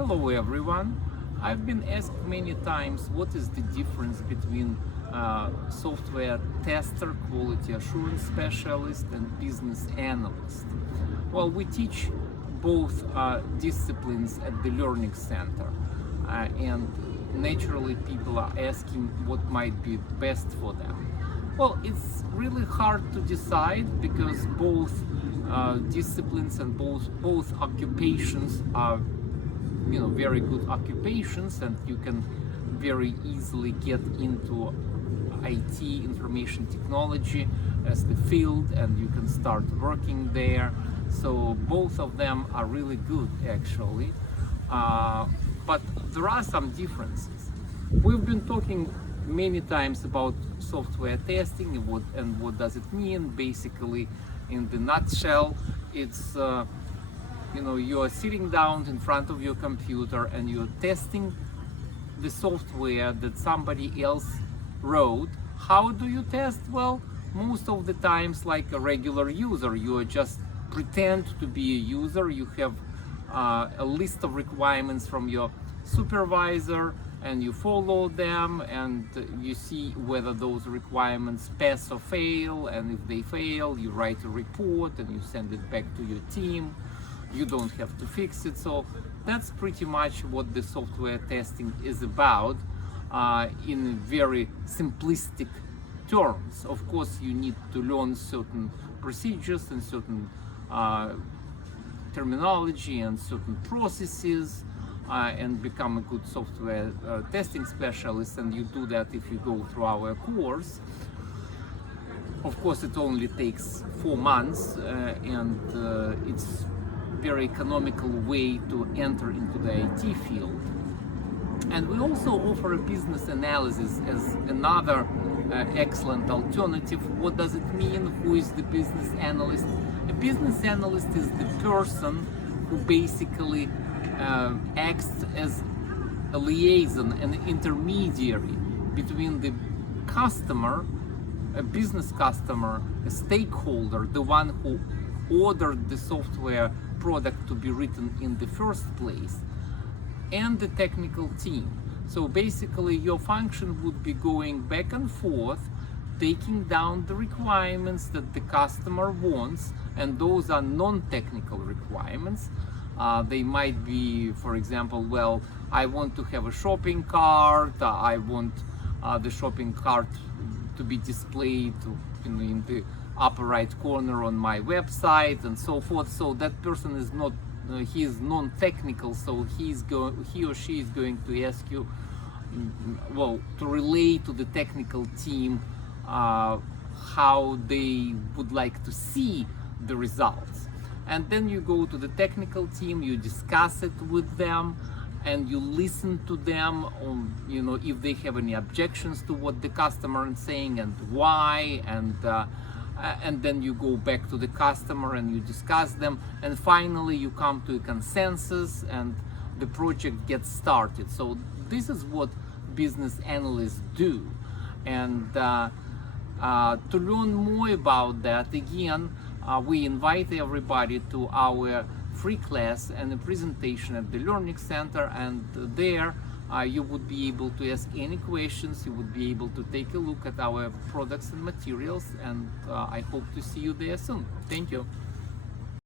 Hello everyone. I've been asked many times what is the difference between software tester, quality assurance specialist and business analyst. Well, we teach both disciplines at the Learnix Center and naturally people are asking what might be best for them. Well, it's really hard to decide because both disciplines and both occupations are very good occupations, and you can very easily get into IT, information technology, as the field, and you can start working there. So both of them are really good actually, but there are some differences. We've been talking many times about software testing and what does it mean. Basically, in the nutshell, it's you are sitting down in front of your computer and you're testing the software that somebody else wrote. How do you test? Well, most of the times, like a regular user, you just pretend to be a user. You have a list of requirements from your supervisor and you follow them, and you see whether those requirements pass or fail, and if they fail, you write a report and you send it back to your team. You don't have to fix it. So that's pretty much what the software testing is about in very simplistic terms. Of course, you need to learn certain procedures and certain terminology and certain processes and become a good software testing specialist, and you do that if you go through our course. Of course, it only takes 4 months and it's very economical way to enter into the IT field. And we also offer a business analysis as another excellent alternative. What does it mean? Who is the business analyst? A business analyst is the person who basically acts as a liaison, an intermediary between the customer, a business customer, a stakeholder, the one who ordered the software product to be written in the first place, and the technical team. So basically your function would be going back and forth, taking down the requirements that the customer wants, and those are non-technical requirements. They might be, for example, well, I want to have a shopping cart, I want the shopping cart to be displayed in the upper right corner on my website and so forth. So that person is not, he is non-technical, so he or she is going to ask you, well, to relay to the technical team how they would like to see the results. And then you go to the technical team, you discuss it with them, and you listen to them on, if they have any objections to what the customer is saying and why, and then you go back to the customer and you discuss them, and finally you come to a consensus and the project gets started. So this is what business analysts do. And to learn more about that, again, we invite everybody to our free class and a presentation at the Learnix Center, and there you would be able to ask any questions, you would be able to take a look at our products and materials, and I hope to see you there soon. Thank you.